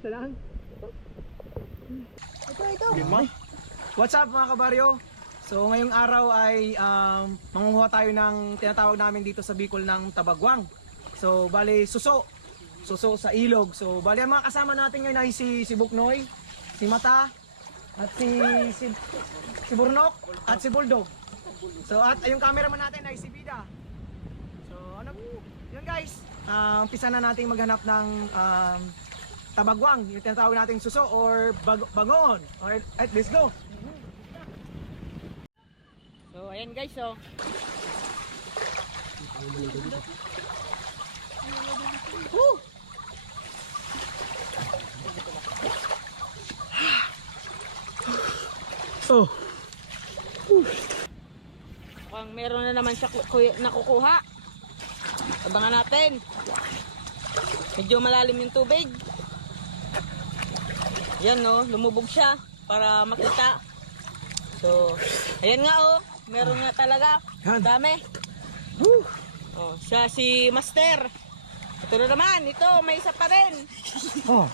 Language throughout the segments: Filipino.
Salang. Ito. What's up mga kabaryo? So ngayong araw ay mangunguha tayo ng tinatawag namin dito sa Bicol ng tabagwang. So bali suso sa ilog. So bali ang mga kasama natin ngayon ay si Buknoy, si Mata, at si Burnok, at si Bulldog. So at yung cameraman natin ay si Bida. So ano yun guys, umpisa na natin maghanap ng tabagwang, yung tinatawag nating suso or bagoon. Alright, let's go. So ayan guys, oh. Woo! Oh. Mukhang meron na naman siya nakukuha. Abangan natin. Medyo malalim yung tubig. Yan, no, lumubog siya para makita. So, ayan nga, oh. Meron nga talaga. Yan. Dami. Woo! Oh, siya si Master. Ito na naman, ito, may isa pa rin. Oh,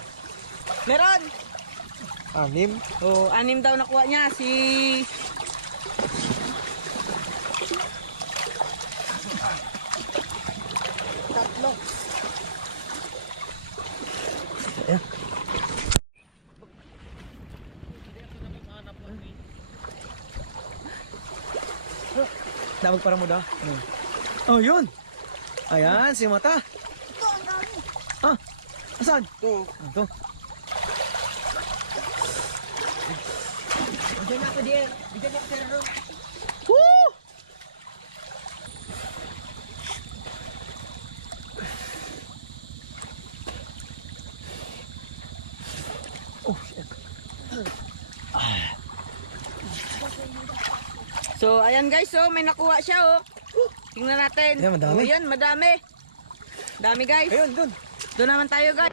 Meron. anim. Oh, 6 daw nakuha niya si Tatlo. Ayan. Damag para mo da. Oh, yun. Ayan, si Mata. ito, ang dami. Ah, asan? Ito. Ito. Diyan ako diyan. Diyan ako sa room. Woo! Oh, shit. So, ayan guys, oh, may nakuha siya, oh. Tingnan natin. Ayan, madami. Oh, yan, madami. Dami guys. Ayun, dun. Doon naman tayo guys.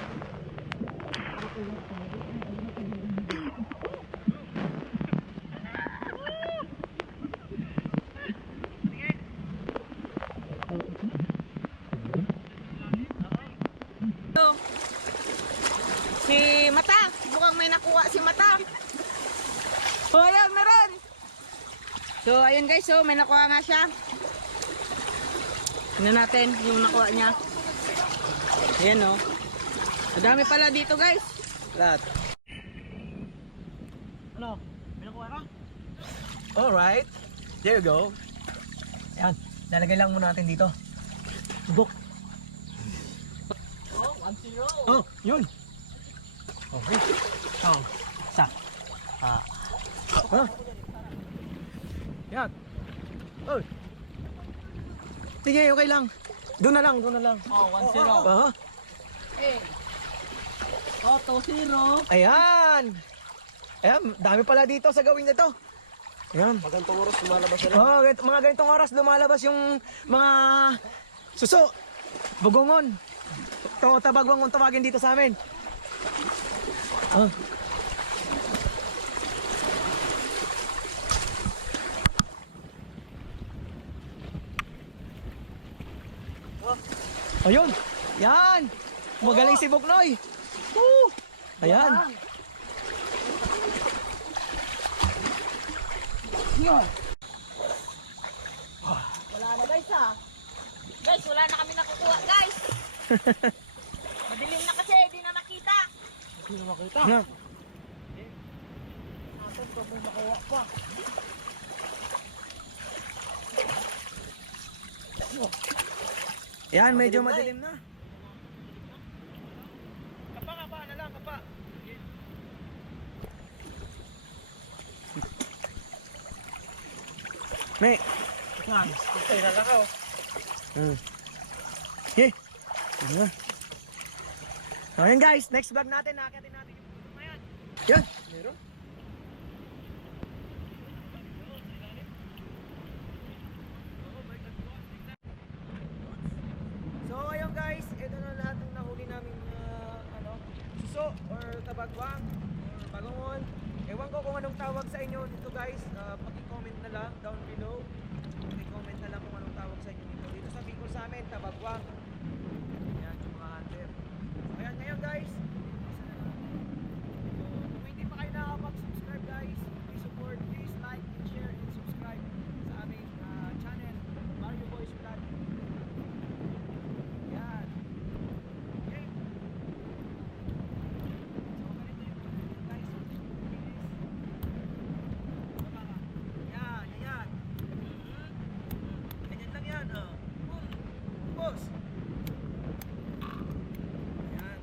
So, si Mata. Mukhang may nakuha si Mata. Oh, ayan, meron. So, ayun guys, oh, may nakuha nga siya. Tingnan natin yung nakuha niya. Ayan, oh. Madami pala dito, guys. Lahat. Ano? May nakuha ka? Alright. There you go. Ayan. Lalagay lang muna natin dito. Buk. Oh, 1-0. Oh, yun. Okay. Oh. Sa. Yan. Oh. Sige, okay lang. Doon na lang. Oh, 1-0. Aha. Eh. Oh, 2-0. Ayan. Ayan, dami pala dito sa gawin na to. Ayan. Magantong oras lumalabas sila. Oh, mga ganitong oras lumalabas yung mga suso, bugongon. To tabagwang kung tawagin dito sa amin. Oh. Ayun. Yan. Magaling si Buknoy. Woo! Ayan. Yan. Wala na guys, ha. Guys, wala na kami nakukuha, guys. Madilim na kasi, di na makita. Hindi na makita. Yan. Atin ko po makuha pa. Yan, medyo madilim na. Kapa na lang, kapa. May. Yan, okay na lang ako. Okay. Ano? So yun guys, next vlog natin, nakakatin natin yung puso na yan. Yan. Meron. So ayun guys, ito na lahat ng nahuli namin suso or tabagwang or bagongon. Ewan ko kung anong tawag sa inyo dito guys. Paki-comment na lang down below. Paki-comment na lang kung anong tawag sa inyo dito. Dito sa Bicol sa amin, tabagwang. Yan yung mga hunter. guys. Isa na natin. So, kung hindi pa kayo nakakapag-subscribe guys, please support, please like and share and subscribe sa aming channel, Mario Boys Vlog. Yan. Okay. So, ganito yung guys. Bilis. Baba ka. Yan, yan. Ganyan lang yan, oh. Boom. Boss. Ayan.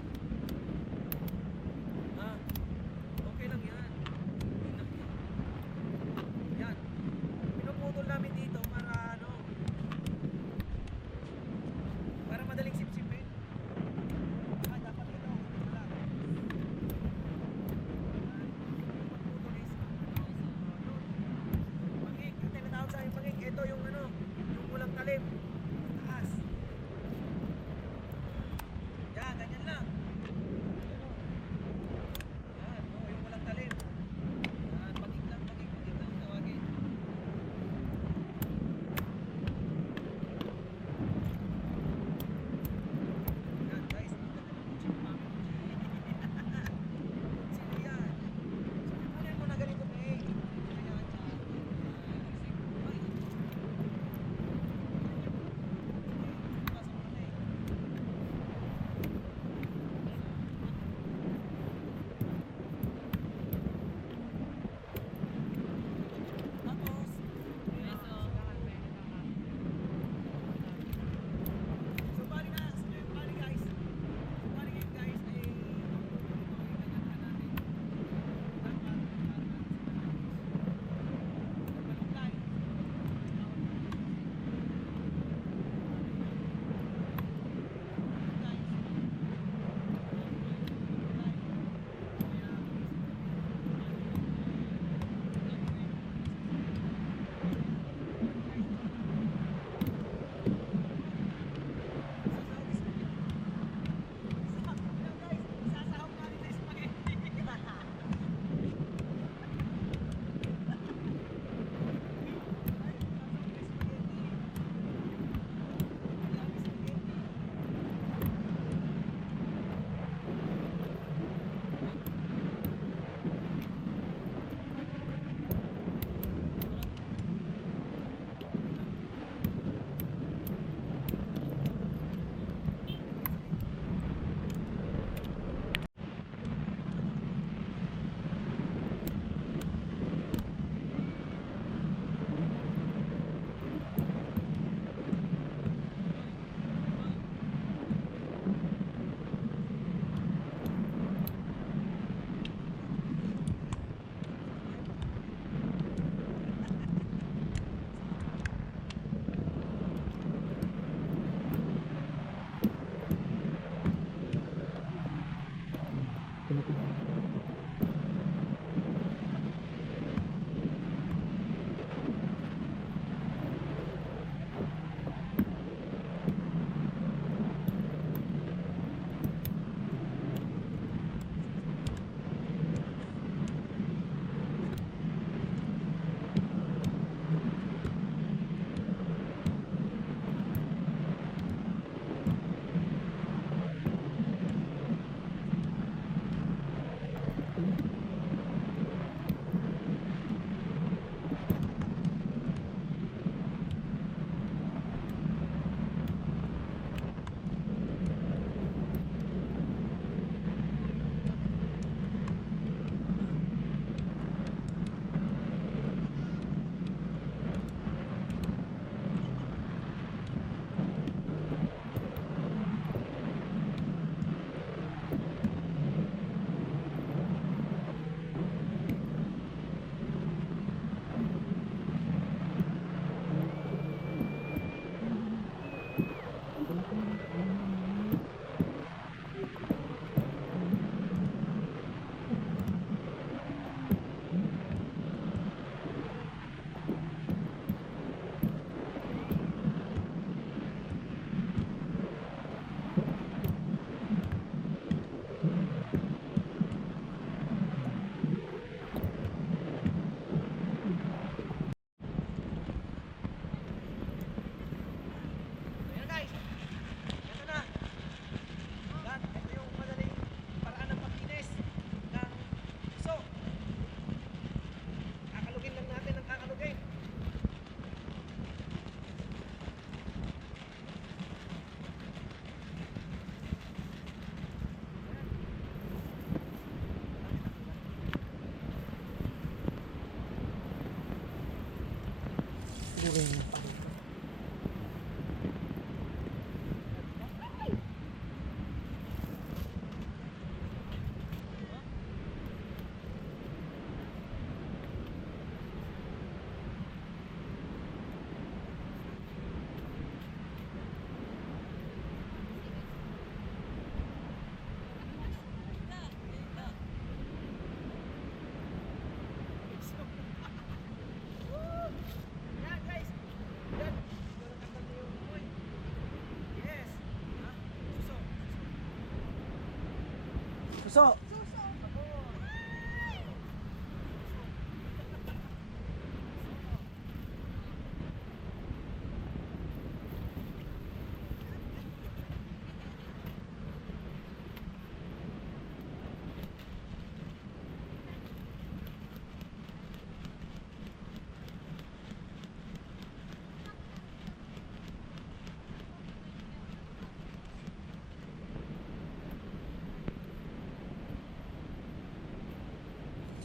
Suso.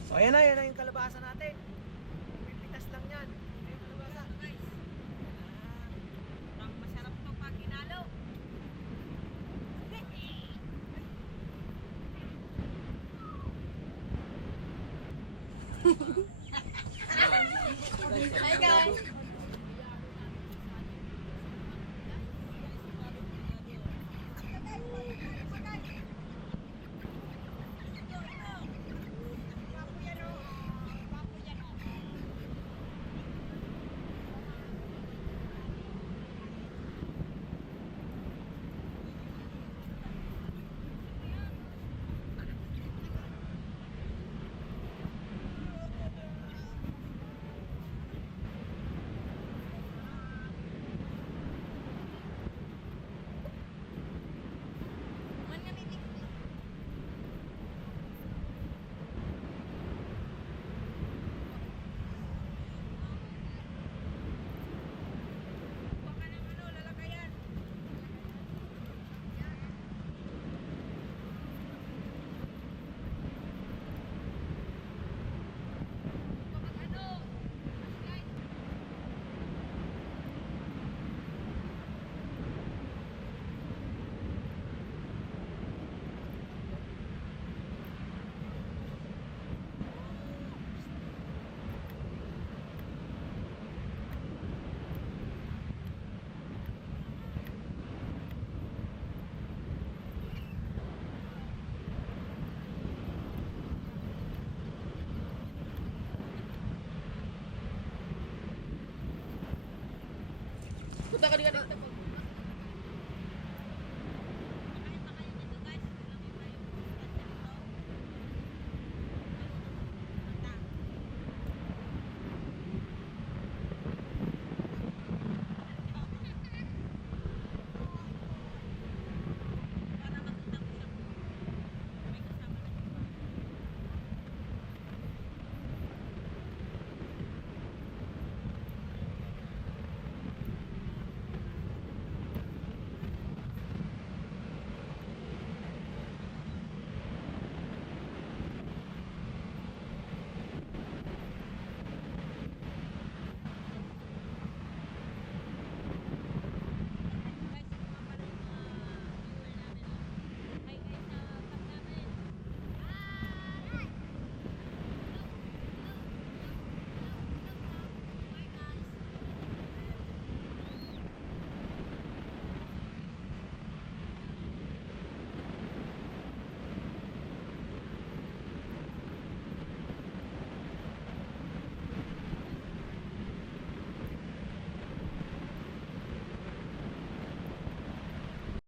So ayan na yung kalabasa natin. Pipitas lang yan. Ito yung kalabasa. Guys. Ang masarap to pag hinalo. Hi guys. Punta ka dito.